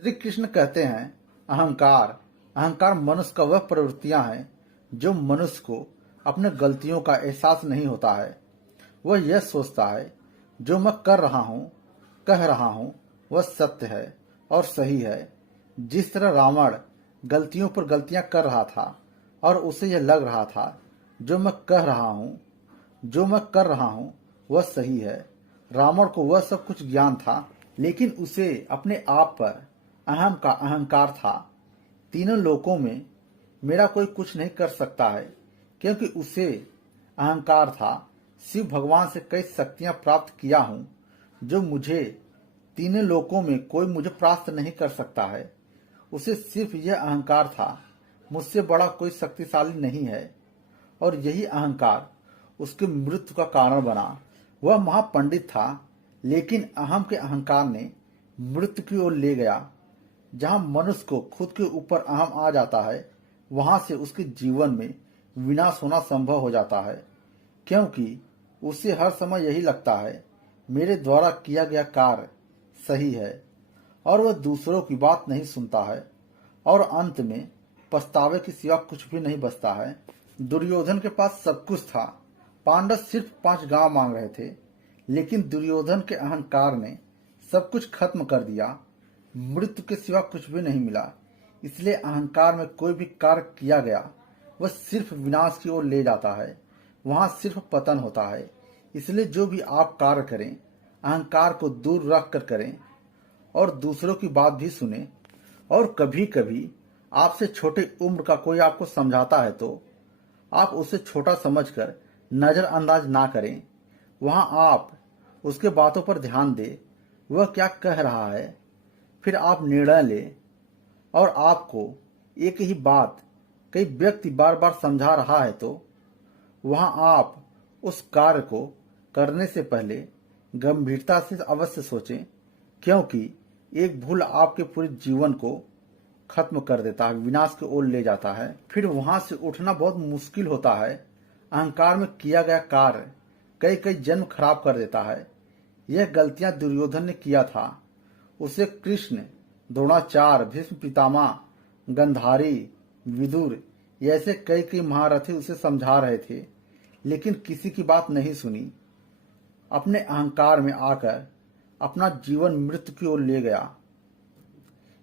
श्री कृष्ण कहते हैं अहंकार अहंकार मनुष्य का वह प्रवृत्तियां हैं जो मनुष्य को अपने गलतियों का एहसास नहीं होता है। वह यह सोचता है जो मैं कर रहा हूं कह रहा हूं वह सत्य है और सही है। जिस तरह रावण गलतियों पर गलतियां कर रहा था और उसे यह लग रहा था जो मैं कह रहा हूं जो मैं कर रहा हूं वह सही है। रावण को वह सब कुछ ज्ञान था, लेकिन उसे अपने आप पर अहम का अहंकार था। तीनों लोकों में मेरा कोई कुछ नहीं कर सकता है, क्योंकि उसे अहंकार था। शिव भगवान से कई शक्तियां प्राप्त किया हूं जो मुझे तीनों लोकों में कोई मुझे प्राप्त नहीं कर सकता है। उसे सिर्फ यह अहंकार था मुझसे बड़ा कोई शक्तिशाली नहीं है, और यही अहंकार उसकी मृत्यु का कारण बना। वह महापंडित था, लेकिन अहम के अहंकार ने मृत्यु की ओर ले गया। जहां मनुष्य को खुद के ऊपर अहम आ जाता है, वहां से उसके जीवन में विनाश होना संभव हो जाता है, क्योंकि उसे हर समय यही लगता है मेरे द्वारा किया गया कार्य सही है, और वह दूसरों की बात नहीं सुनता है, और अंत में पछतावे के सिवा कुछ भी नहीं बचता है। दुर्योधन के पास सब कुछ था। पांडव सिर्फ 5 गांव मांग रहे थे, लेकिन दुर्योधन के अहंकार ने सब कुछ खत्म कर दिया। मृत्यु के सिवा कुछ भी नहीं मिला। इसलिए अहंकार में कोई भी कार्य किया गया वह सिर्फ विनाश की ओर ले जाता है, वहां सिर्फ पतन होता है। इसलिए जो भी आप कार्य करें, अहंकार को दूर रख कर करें और दूसरों की बात भी सुने। और कभी कभी आपसे छोटे उम्र का कोई आपको समझाता है तो आप उसे छोटा समझकर नजरअंदाज ना करें। वहां आप उसके बातों पर ध्यान दें, वह क्या कह रहा है, फिर आप निर्णय लें। और आपको एक ही बात कई व्यक्ति बार बार समझा रहा है तो वहां आप उस कार्य को करने से पहले गंभीरता से अवश्य सोचें, क्योंकि एक भूल आपके पूरे जीवन को खत्म कर देता है, विनाश की ओर ले जाता है। फिर वहां से उठना बहुत मुश्किल होता है। अहंकार में किया गया कार्य कई कई जन्म खराब कर देता है। यह गलतियां दुर्योधन ने किया था। उसे कृष्ण, द्रोणाचार्य, भीष्म पितामह, गंधारी, विदुर ऐसे कई कई महारथी उसे समझा रहे थे, लेकिन किसी की बात नहीं सुनी। अपने अहंकार में आकर अपना जीवन मृत्यु की ओर ले गया।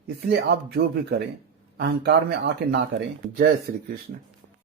इसलिए आप जो भी करें अहंकार में आके ना करें। जय श्री कृष्ण।